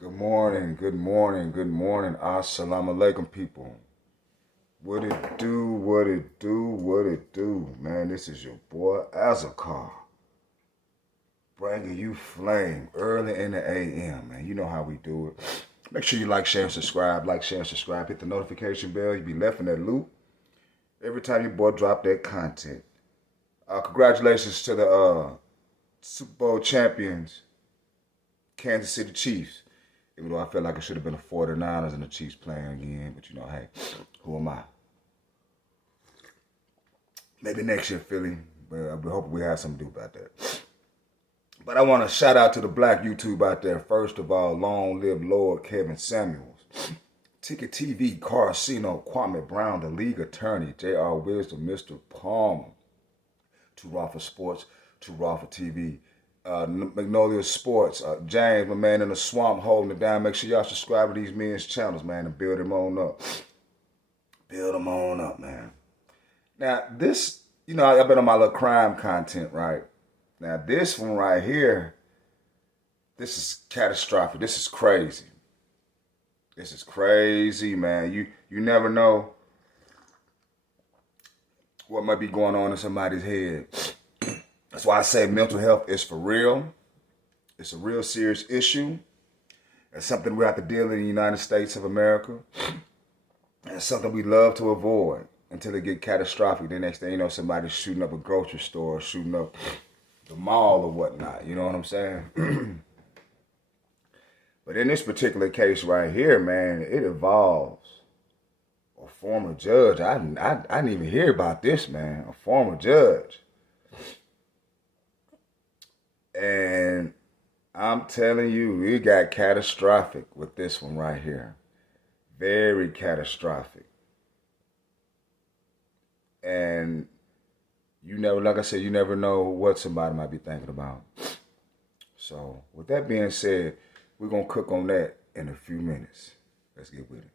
Good morning, good morning, good morning. Assalamu alaikum, people. What it do, what it do, what it do. Man, this is your boy Azakar. Bringing you flame early in the AM, man. You know how we do it. Make sure you like, share, and subscribe. Like, share, and subscribe. Hit the notification bell. You'll be left in that loop every time your boy drop that content. Congratulations to the Super Bowl champions, Kansas City Chiefs. Even though I feel like it should have been the 49ers and the Chiefs playing again. But, hey, who am I? Maybe next year, Philly. But we hope we have something to do about that. But I want to shout out to the black YouTube out there. First of all, long live Lord Kevin Samuels. Ticket TV, Carcino, Kwame Brown, the league attorney, J.R. Wisdom, Mr. Palmer. To Rafa Sports, to Rafa TV. Magnolia Sports, James, my man in the swamp holding it down. Make sure y'all subscribe to these men's channels, man, and build them on up. Build them on up, man. Now, this, I've been on my little crime content, right? Now, this one right here, this is catastrophic. This is crazy. This is crazy, man. You never know what might be going on in somebody's head. That's why I say mental health is for real. It's a real serious issue. It's something we have to deal with in the United States of America. And it's something we love to avoid until it get catastrophic. The next thing you know, somebody's shooting up a grocery store, shooting up the mall or whatnot. You know what I'm saying? But in this particular case right here, man, it involves a former judge. I didn't even hear about this, man. A former judge. And I'm telling you, it got catastrophic with this one right here. Very catastrophic. And like I said, you never know what somebody might be thinking about. So with that being said, we're going to cook on that in a few minutes. Let's get with it.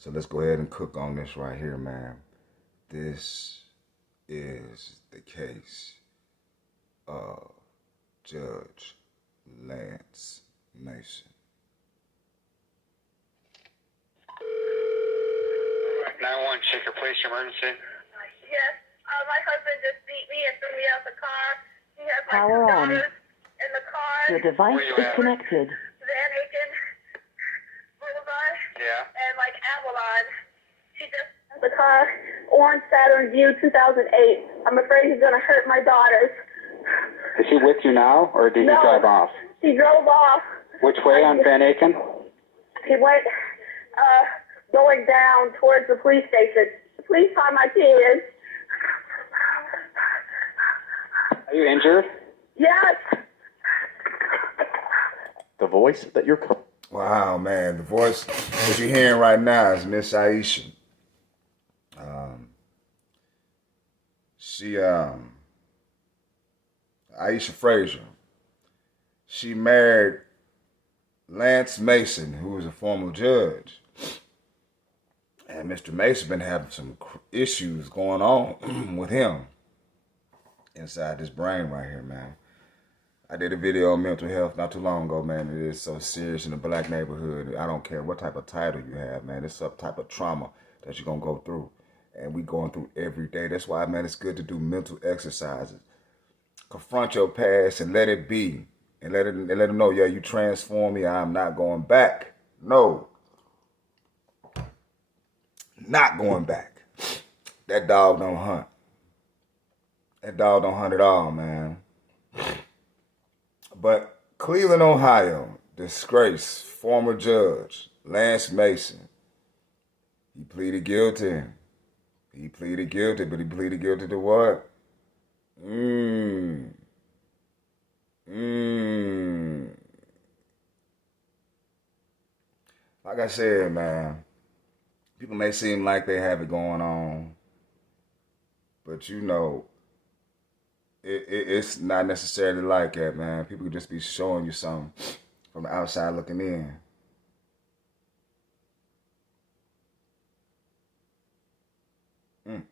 So let's go ahead and cook on this right here, man. This is the case of Judge Lance Mason. 911, check your police emergency. Yes, my husband just beat me and threw me out the car. He has my Power two on. daughters in the car. Your device is connected. Van Aiken Boulevard. Yeah. And Avalon. She just the car. Orange Saturn View 2008. I'm afraid he's gonna hurt my daughters. Is he with you now, or did he drive off? He drove off. Which way on Van Aiken? He went going down towards the police station. Please find my kids. Are you injured? Yes. The voice that you're... Wow, man. The voice that you're hearing right now is Miss Aisha. Aisha Frazier. She married Lance Mason, who was a former judge. And Mr. Mason been having some issues going on with him inside this brain right here, man. I did a video on mental health not too long ago, man. It is so serious in the black neighborhood. I don't care what type of title you have, man. It's some type of trauma that you're going to go through. And we going through every day. That's why, man, it's good to do mental exercises. Confront your past and let it be. And let them know, yeah, you transform me. I'm not going back. No. Not going back. That dog don't hunt. That dog don't hunt at all, man. But Cleveland, Ohio, disgraced former judge Lance Mason. He pleaded guilty. He pleaded guilty, but he pleaded guilty to what? Like I said, man, people may seem like they have it going on, but it's not necessarily like that, man. People could just be showing you something from the outside looking in. And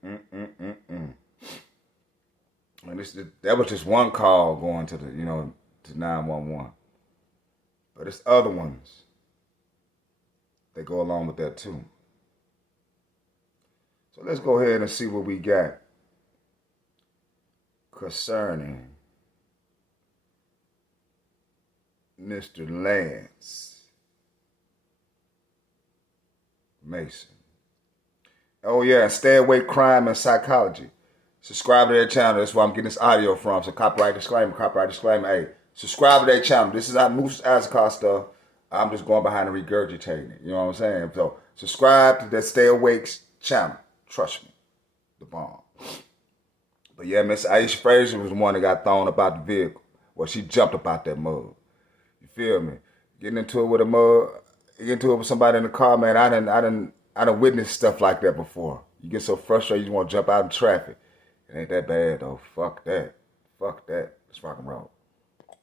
that was just one call going to the, to 911. But it's other ones that go along with that too. So let's go ahead and see what we got concerning Mr. Lance Mason. Oh yeah, and stay awake crime and psychology. Subscribe to that channel. That's where I'm getting this audio from. So copyright disclaimer. Hey, subscribe to that channel. This is not Moose Azakar stuff. I'm just going behind and regurgitating it. You know what I'm saying? So subscribe to that Stay Awake channel. Trust me. The bomb. But yeah, Miss Aisha Frazier was the one that got thrown about the vehicle. Well, she jumped about that mud. You feel me? Getting into it with a mud, getting into it with somebody in the car, man. I done witnessed stuff like that before. You get so frustrated you want to jump out in traffic. It ain't that bad though. Fuck that. Let's rock and roll.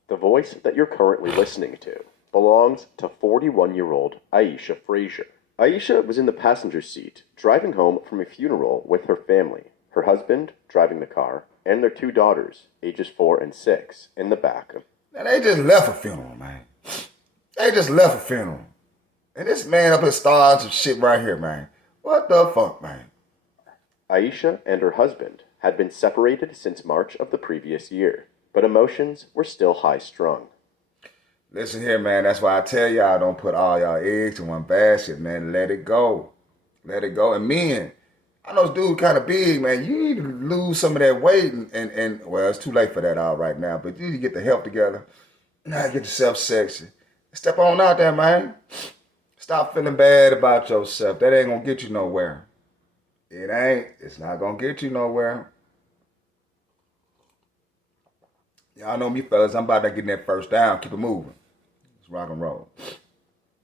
The voice that you're currently listening to belongs to 41-year-old Aisha Frazier. Aisha was in the passenger seat, driving home from a funeral with her family. Her husband driving the car, and their 2 daughters, ages 4 and 6, in the back. Now they just left a funeral, man. And this man up here starting some shit right here, man. What the fuck, man? Aisha and her husband had been separated since March of the previous year, but emotions were still high-strung. Listen here, man. That's why I tell y'all don't put all y'all eggs in one basket, man. Let it go. And men, I know this dude kind of big, man. You need to lose some of that weight and well, it's too late for that all right now, but you need to get the health together. Now get yourself sexy. Step on out there, man. Stop feeling bad about yourself. That ain't gonna get you nowhere. It ain't. It's not gonna get you nowhere. Y'all know me, fellas. I'm about to get that first down. Keep it moving. Let's rock and roll.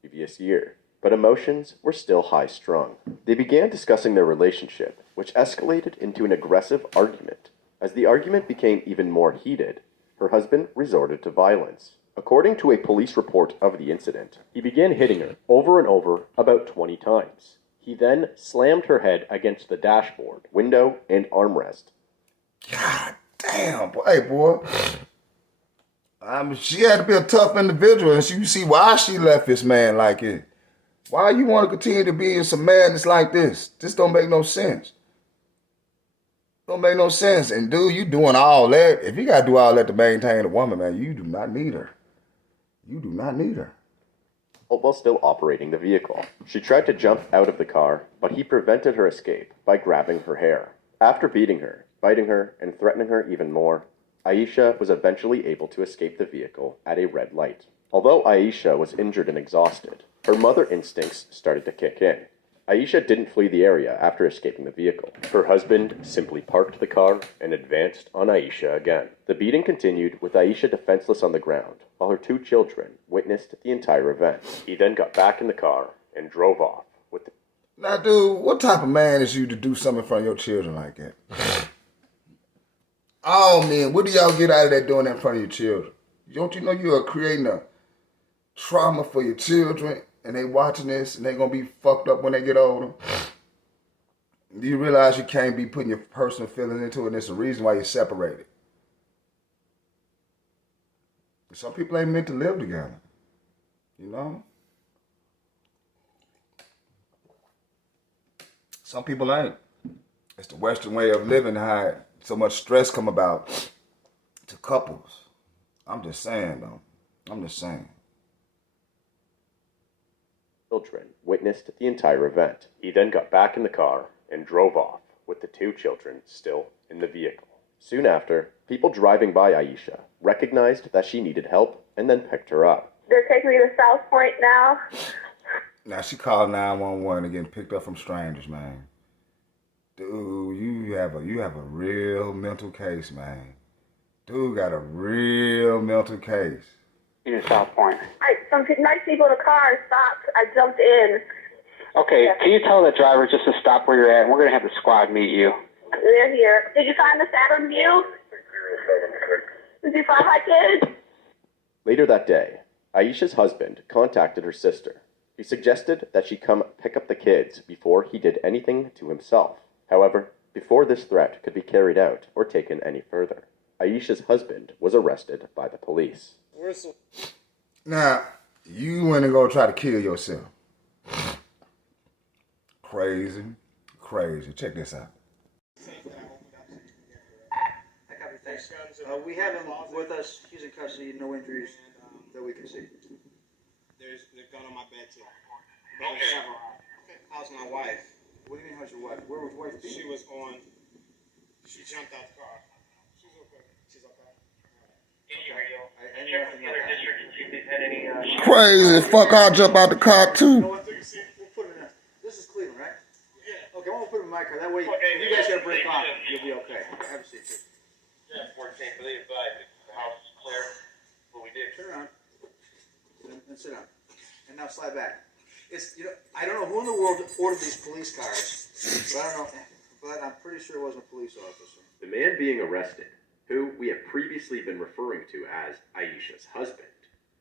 Previous year, but emotions were still high-strung. They began discussing their relationship, which escalated into an aggressive argument. As the argument became even more heated, her husband resorted to violence. According to a police report of the incident, he began hitting her over and over about 20 times. He then slammed her head against the dashboard, window, and armrest. God damn, boy. Hey, boy. She had to be a tough individual, and you see why she left this man like it. Why you want to continue to be in some madness like this? This don't make no sense. And dude, you doing all that. If you got to do all that to maintain a woman, man, you do not need her. While still operating the vehicle, she tried to jump out of the car, but he prevented her escape by grabbing her hair. After beating her, biting her, and threatening her even more, Aisha was eventually able to escape the vehicle at a red light. Although Aisha was injured and exhausted, her mother instincts started to kick in. Aisha didn't flee the area after escaping the vehicle. Her husband simply parked the car and advanced on Aisha again. The beating continued with Aisha defenseless on the ground, while her 2 children witnessed the entire event. He then got back in the car and drove off with the... Now, dude, what type of man is you to do something in front of your children like that? Oh, man, what do y'all get out of that doing that in front of your children? Don't you know you are creating a trauma for your children, and they watching this, and they going to be fucked up when they get older? Do you realize you can't be putting your personal feelings into it, and there's a reason why you're separated? Some people ain't meant to live together, you know? Some people ain't. It's the Western way of living, how so much stress come about to couples. I'm just saying, though. Children witnessed the entire event. He then got back in the car and drove off with the 2 children still in the vehicle. Soon after, people driving by Aisha recognized that she needed help and then picked her up. They're taking me to South Point now. Now she called 911 and getting picked up from strangers, man. Dude, you have a real mental case, man. Dude got a real mental case. In South Point. Some nice people in the car stopped. I jumped in. Okay, can you tell the driver just to stop where you're at, and we're going to have the squad meet you. They're here. Did you find the Saturn View? Did you find my kids? Later that day, Aisha's husband contacted her sister. He suggested that she come pick up the kids before he did anything to himself. However, Before this threat could be carried out or taken any further, Aisha's husband was arrested by the police. Now, you went and go try to kill yourself. Crazy. Check this out. We have him with us. He's in custody. No injuries that we can see. There's a gun on my bed too. Okay. How's my wife? What do you mean, how's your wife? Where was wife? She jumped out the car. She's okay. Crazy. Fuck, I'll jump out the car You too. know what? We'll put him in there. This is Cleveland, right? Yeah. Okay, I'm gonna put him in my car. That way, if you guys gotta break off, you'll be okay. Have a seat, too. Yeah, 14th, believe, the house is clear. What we did. Turn around and sit down. And now slide back. I don't know who in the world ordered these police cars, but I'm pretty sure it wasn't a police officer. The man being arrested, who we have previously been referring to as Aisha's husband,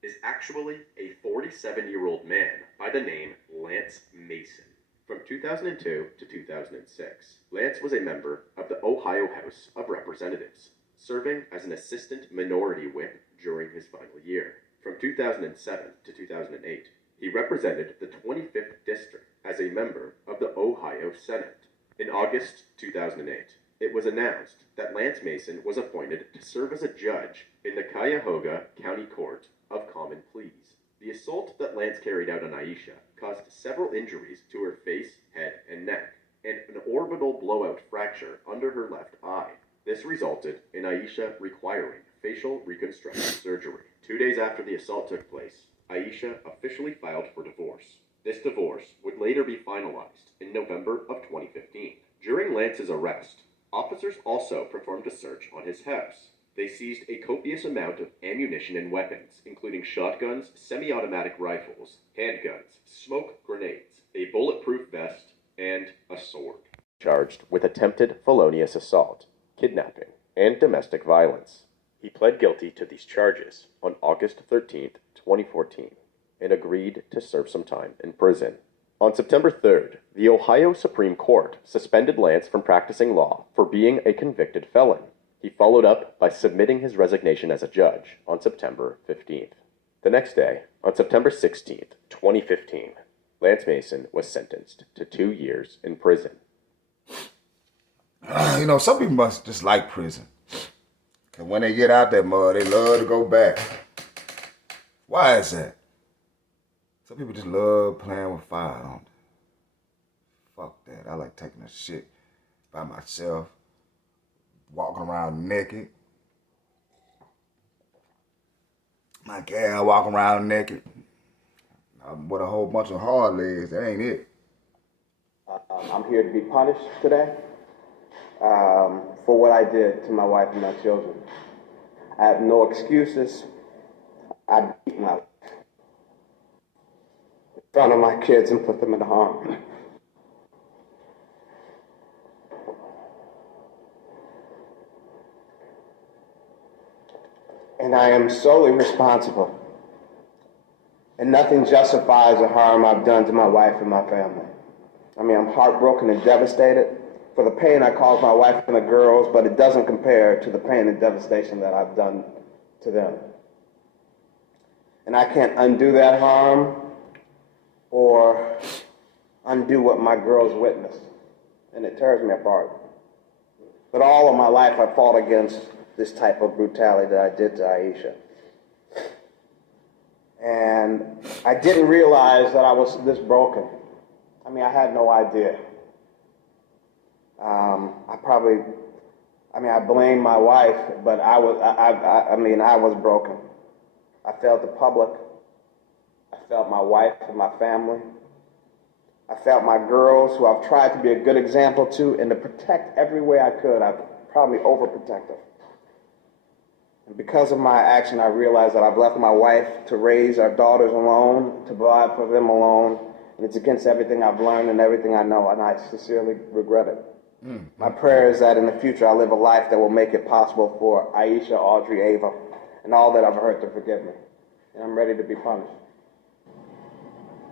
is actually a 47-year-old man by the name Lance Mason. From 2002 to 2006, Lance was a member of the Ohio House of Representatives, serving as an assistant minority whip during his final year. From 2007 to 2008, he represented the 25th District as a member of the Ohio Senate. In August 2008, it was announced that Lance Mason was appointed to serve as a judge in the Cuyahoga County Court of Common Pleas. The assault that Lance carried out on Aisha caused several injuries to her face, head, and neck, and an orbital blowout fracture under her left eye. This resulted in Aisha requiring facial reconstruction surgery. 2 days after the assault took place, Aisha officially filed for divorce. This divorce would later be finalized in November of 2015. During Lance's arrest, officers also performed a search on his house. They seized a copious amount of ammunition and weapons, including shotguns, semi-automatic rifles, handguns, smoke grenades, a bulletproof vest, and a sword. Charged with attempted felonious assault, kidnapping, and domestic violence. He pled guilty to these charges on August 13, 2014, and agreed to serve some time in prison. On September 3rd, the Ohio Supreme Court suspended Lance from practicing law for being a convicted felon. He followed up by submitting his resignation as a judge on September 15th. The next day, on September 16th, 2015, Lance Mason was sentenced to 2 years in prison. Some people must just like prison. Because when they get out that mud, they love to go back. Why is that? Some people just love playing with fire, don't they? Fuck that. I like taking a shit by myself, walking around naked. My gal walking around naked. With a whole bunch of hard legs, that ain't it. I'm here to be punished today for what I did to my wife and my children. I have no excuses. I beat my wife in front of my kids and put them in harm. And I am solely responsible. And nothing justifies the harm I've done to my wife and my family. I mean, I'm heartbroken and devastated for the pain I caused my wife and the girls, but it doesn't compare to the pain and devastation that I've done to them. And I can't undo that harm or undo what my girls witnessed. And it tears me apart. But all of my life I fought against this type of brutality that I did to Aisha. And I didn't realize that I was this broken. I mean, I had no idea. I blame my wife, but I was broken. I felt the public. I felt my wife and my family. I felt my girls, who I've tried to be a good example to and to protect every way I could. I've probably overprotected. And because of my action, I realized that I've left my wife to raise our daughters alone, to provide for them alone. And it's against everything I've learned and everything I know, and I sincerely regret it. My prayer is that in the future I live a life that will make it possible for Aisha, Audrey, Ava, and all that I've hurt to forgive me. And I'm ready to be punished.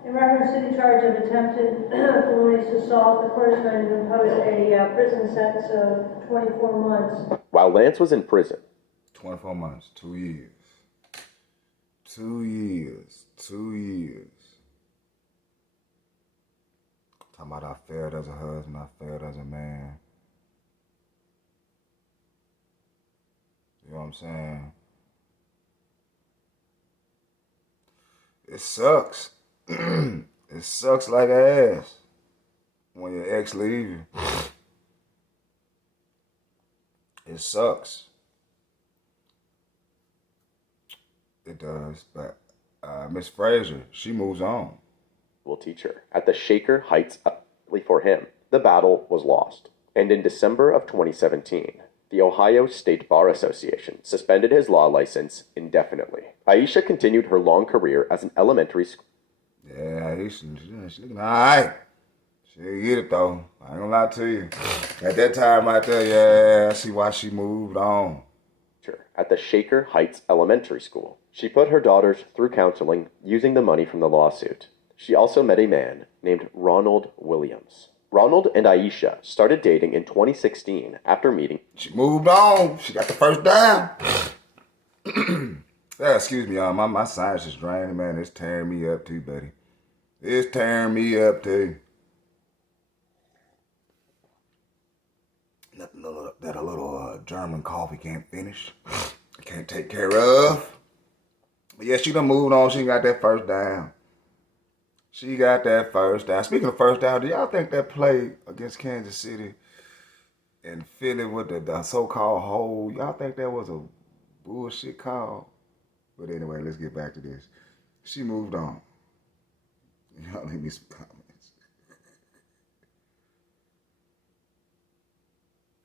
In reference to the charge of attempted felonious assault, the court is going to impose a prison sentence of 24 months. While Lance was in prison, 24 months, 2 years. 2 years. 2 years. Talking about I failed as a husband, I failed as a man. You know what I'm saying? It sucks. It sucks like ass when your ex leave you. It sucks. It does. But Miss Frazier, she moves on. will teach her. At the Shaker Heights, for him, the battle was lost. And in December of 2017, the Ohio State Bar Association suspended his law license indefinitely. Aisha continued her long career as an elementary school. Yeah, she looking all right. She didn't get it, though. I ain't gonna lie to you. At that time right there, yeah, I see why she moved on. At the Shaker Heights Elementary School. She put her daughters through counseling using the money from the lawsuit. She also met a man named Ronald Williams. Ronald and Aisha started dating in 2016 after meeting. She moved on. She got the first down. Yeah, excuse me, y'all. My science is draining, man. It's tearing me up too, buddy. It's tearing me up too. Nothing that a little German coffee can't finish. Can't take care of. But yeah, she done moved on. She got that first down. She got that first down. Speaking of first down, do y'all think that play against Kansas City and Philly with the so-called hold, y'all think that was a bullshit call? But anyway, let's get back to this. She moved on. Y'all leave me some comments.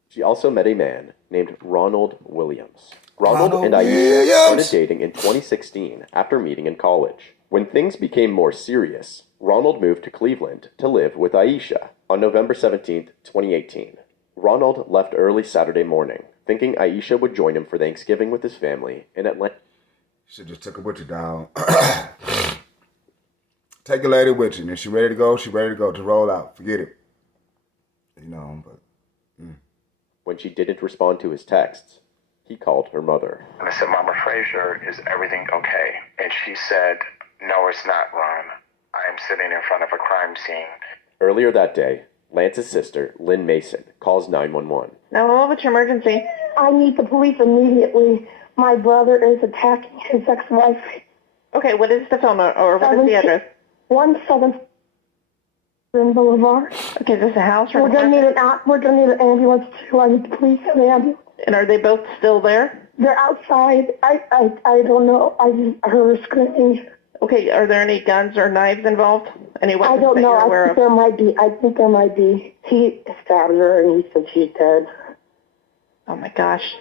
She also met a man named Ronald Williams. Ronald and Aisha started dating in 2016 after meeting in college. When things became more serious, Ronald moved to Cleveland to live with Aisha. On November 17, 2018, Ronald left early Saturday morning, thinking Aisha would join him for Thanksgiving with his family in Atlanta. Should just took her with you, dog. Take a lady with you, and if she ready to go, she ready to go to roll out. Forget it. You know, but. When she didn't respond to his texts, he called her mother. And I said, Mama Frazier, is everything okay? And she said, no, it's not, Ron. I am sitting in front of a crime scene. Earlier that day, Lance's sister, Lynn Mason, calls 911. 911, what's your emergency? I need the police immediately. My brother is attacking his ex-wife. Okay, what is the phone or what is the address? 17 Boulevard. Okay, is this a house or we're gonna need an ambulance too. I need the police and the ambulance. And are they both still there? They're outside. I don't know. I just heard her screaming. Okay, are there any guns or knives involved? Any weapons I don't that know. you're aware I think there might be. He stabbed her and he said she's dead. Oh my gosh.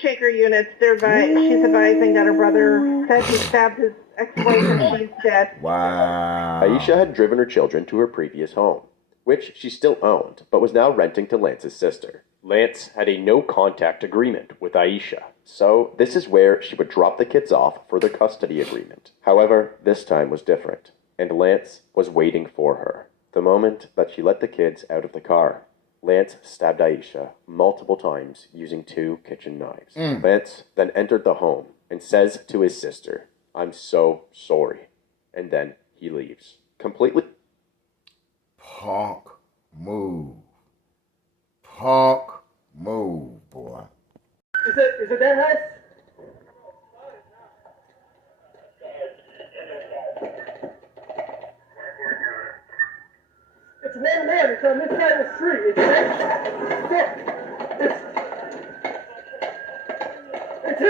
Shaker units, she's advising that her brother said he stabbed his ex-wife and she's dead. Wow. Aisha had driven her children to her previous home, which she still owned, but was now renting to Lance's sister. Lance had a no-contact agreement with Aisha, so this is where she would drop the kids off for their custody agreement. However, this time was different, and Lance was waiting for her. The moment that she let the kids out of the car, Lance stabbed Aisha multiple times using 2 kitchen knives. Lance then entered the home and says to his sister, "I'm so sorry." And then he leaves. Completely. Punk move. Punk move, boy. Is it that house? It's an M&M. It's on this side of the street. It's him.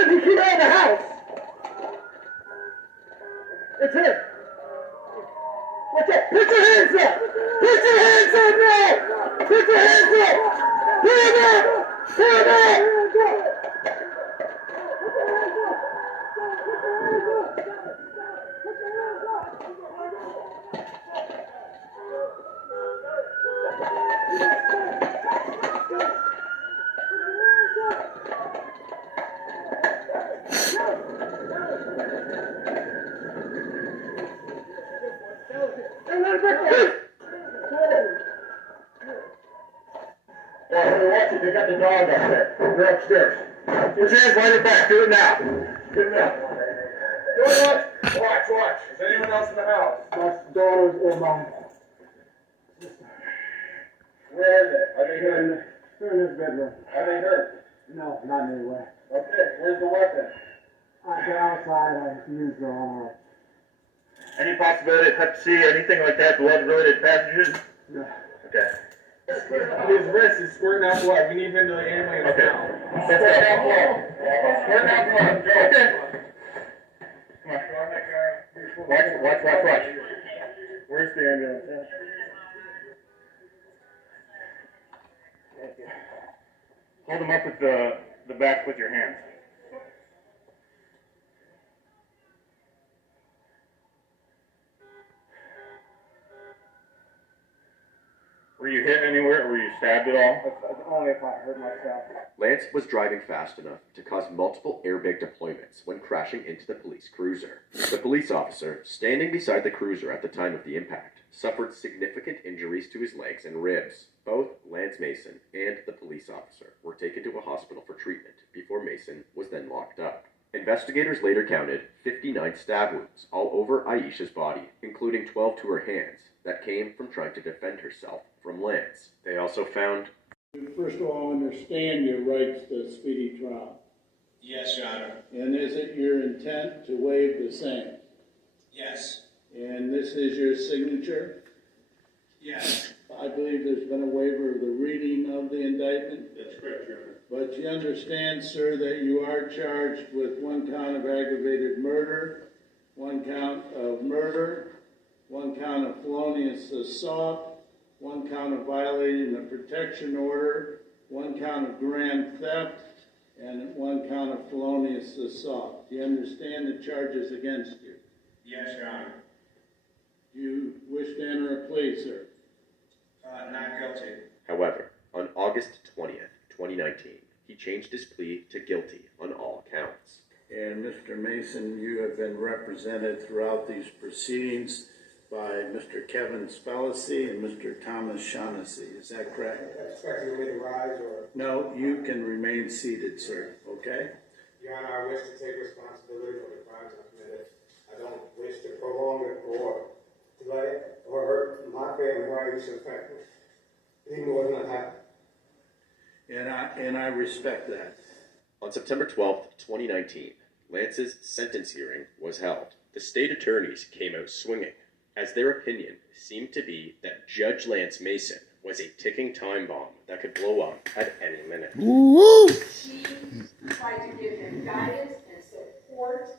He came out of the house. It's him. What's that? Put your hands up! Put your hands up now! Put your hands up! Put them up! Put them up! We're upstairs. Put your hands behind your back. Do it now. Do it now. Watch. Is anyone else in the house? My daughters and mom. Where are they? Are they hurt? They're in this bedroom. Are they hurt? No, not anywhere. Okay, where's the weapon? They're outside. I used their own arm. Any possibility of Hep C, anything like that, blood-related pathogens? No. Okay. His wrist is squirting out blood. We need him to the ambulance now. Squirting out blood. Squirting out blood. Go. Okay. Come on. Watch. Where's the ambulance? Hold him up with the back with your hands. Were you hit anywhere, or were you stabbed at all? Only if I hurt myself. Lance was driving fast enough to cause multiple airbag deployments when crashing into the police cruiser. The police officer, standing beside the cruiser at the time of the impact, suffered significant injuries to his legs and ribs. Both Lance Mason and the police officer were taken to a hospital for treatment before Mason was then locked up. Investigators later counted 59 stab wounds all over Aisha's body, including 12 to her hands, that came from trying to defend herself from Lance. They also found... First of all, understand your rights to speedy trial. Yes, Your Honor. And is it your intent to waive the same? Yes. And this is your signature? Yes. I believe there's been a waiver of the reading of the indictment. That's correct, Your Honor. But you understand, sir, that you are charged with 1 count of aggravated murder, 1 count of murder, 1 count of felonious assault, 1 count of violating a protection order, 1 count of grand theft, and 1 count of felonious assault. Do you understand the charges against you? Yes, Your Honor. Do you wish to enter a plea, sir? Not guilty. However, on August 20th, 2019, he changed his plea to guilty on all counts. And Mr. Mason, you have been represented throughout these proceedings by Mr. Kevin Spellacy and Mr. Thomas Shaughnessy. Is that correct? That's correct. You want me to rise or? No, you can remain seated, sir. Okay? Your Honor, I wish to take responsibility for the crimes I committed. I don't wish to prolong it or delay or hurt my family or Aisha's family any more than I have. And I respect that. On September 12th, 2019, Lance's sentence hearing was held. The state attorneys came out swinging, as their opinion seemed to be that Judge Lance Mason was a ticking time bomb that could blow up at any minute. She tried to give him guidance and support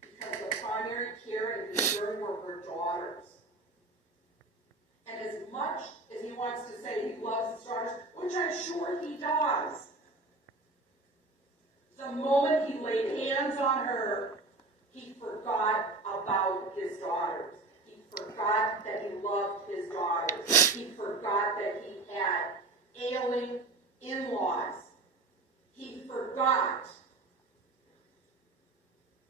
because the primary care and concern were her daughters. And as much as he wants to say he loves his daughters, which I'm sure he does, the moment he laid hands on her, he forgot about his daughters. He forgot that he loved his daughters. He forgot that he had ailing in-laws. He forgot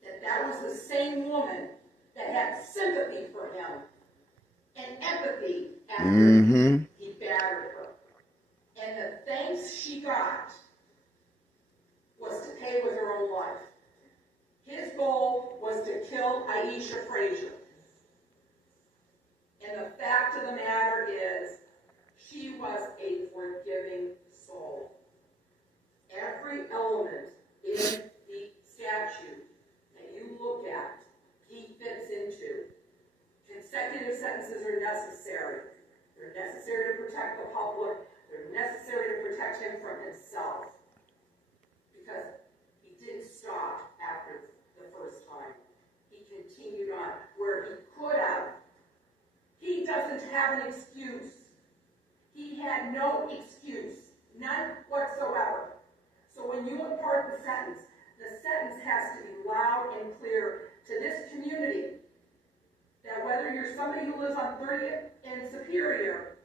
that that was the same woman that had sympathy for him and empathy after he battered her. And the thanks she got was to pay with her own life. His goal was to kill Aisha Frazier. And the fact of the matter is, she was a forgiving soul. Every element in the statute that you look at, he fits into. Consecutive sentences are necessary. They're necessary to protect the public. They're necessary to protect him from himself. Because he didn't stop after the first time. He continued on where he could have. He doesn't have an excuse. He had no excuse, none whatsoever. So when you impart the sentence has to be loud and clear to this community that whether you're somebody who lives on 30th and Superior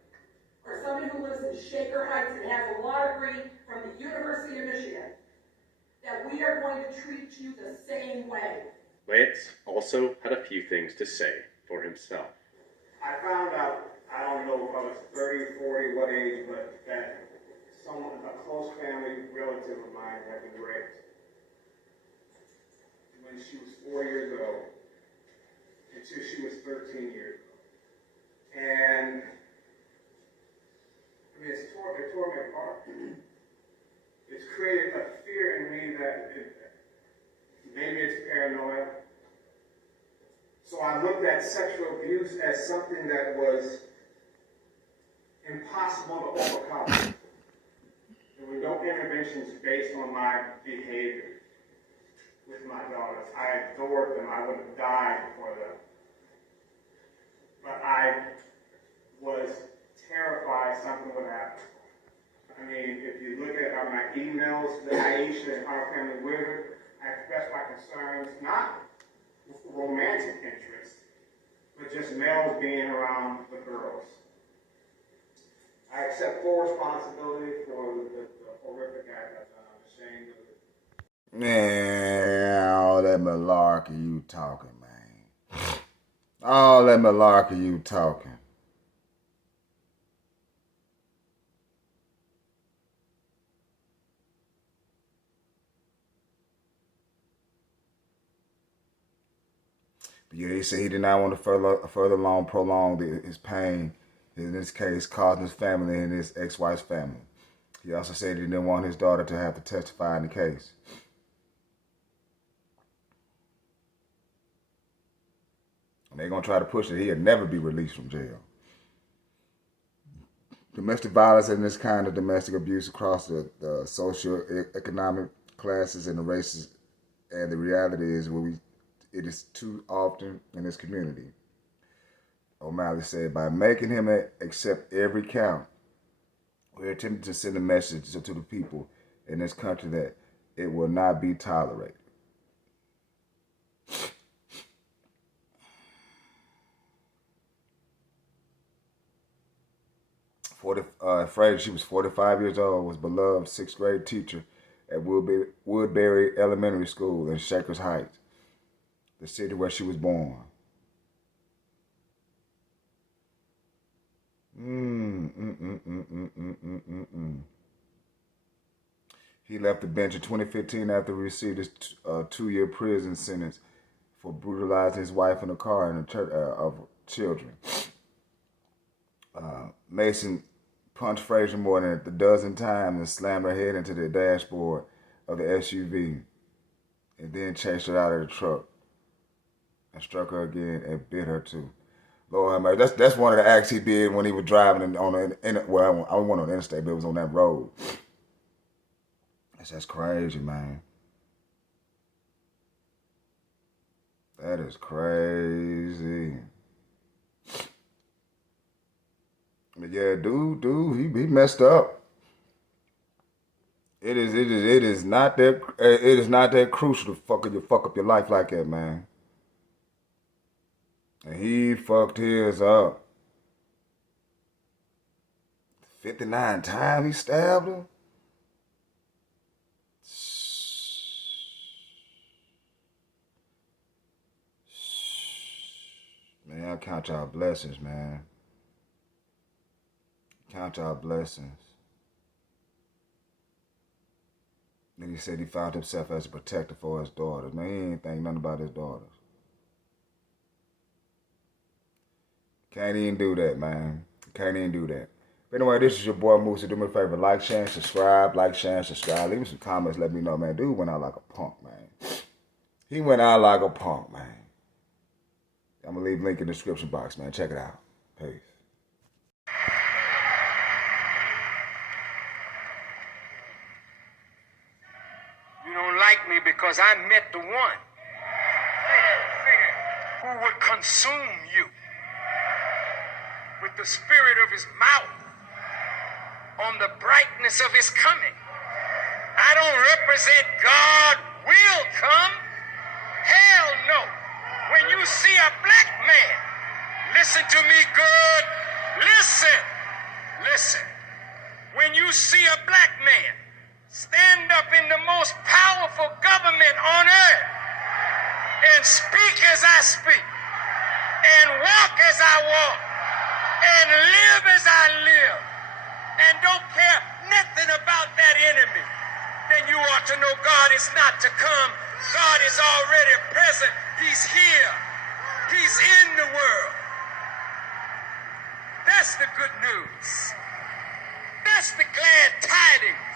or somebody who lives in Shaker Heights and has a law degree from the University of Michigan, that we are going to treat you the same way. Lance also had a few things to say for himself. I found out, I don't know if I was 30, 40, what age, but that a close family relative of mine had been raped when she was 4 years old until she was 13 years old. And I mean, it tore me apart. It's created a fear in me that maybe it's paranoia. So I looked at sexual abuse as something that was impossible to overcome. There were no interventions based on my behavior with my daughters. I adored them. I would have died for them. But I was terrified something would happen. I mean, if you look at my emails that Aisha and our family with her, I expressed my concerns, not romantic interest, but just males being around the girls. I accept full responsibility for the horrific act I've done. I'm ashamed of it. Man, all that malarkey you talking, man. All that malarkey you talking. But yeah, he said he did not want to prolong his pain, in this case, causing his family and his ex-wife's family. He also said he didn't want his daughter to have to testify in the case. And they're going to try to push it. He'll never be released from jail. Domestic violence and this kind of domestic abuse across the socio-economic classes and the races, and the reality is it is too often in this community. O'Malley said, by making him accept every count, we're attempting to send a message to the people in this country that it will not be tolerated. Afraid she was 45 years old, was beloved 6th grade teacher at Woodbury Elementary School in Shakers Heights, the city where she was born. He left the bench in 2015 after he received his 2-year prison sentence for brutalizing his wife in a car and of children. Mason punched Frazier more than a dozen times and slammed her head into the dashboard of the SUV, and then chased her out of the truck and struck her again and bit her too. Lord have mercy. That's one of the acts he did when he was driving on the well, I wasn't on the interstate, but it was on that road. That's crazy, man. That is crazy. But yeah, dude, he messed up. It is not that crucial to fuck up your life like that, man. And he fucked his up. 59 times he stabbed her. Man, I count y'all blessings, man. Count y'all blessings. Then he said he found himself as a protector for his daughters. Man, he ain't think nothing about his daughters. Can't even do that, man. Can't even do that. But anyway, this is your boy Moosey. Do me a favor, like, share, and subscribe. Like, share, and subscribe. Leave me some comments. Let me know, man. Dude went out like a punk, man. He went out like a punk, man. I'm going to leave a link in the description box, man. Check it out. Peace. You don't like me because I met the one who would consume you with the spirit of his mouth on the brightness of his coming. I don't represent God will come. Hell no. When you see a black man, listen to me good. Listen. When you see a black man stand up in the most powerful government on earth and speak as I speak and walk as I walk and live as I live and don't care nothing about that enemy, then you ought to know God is not to come. God is already present. He's here. He's in the world. That's the good news. That's the glad tidings.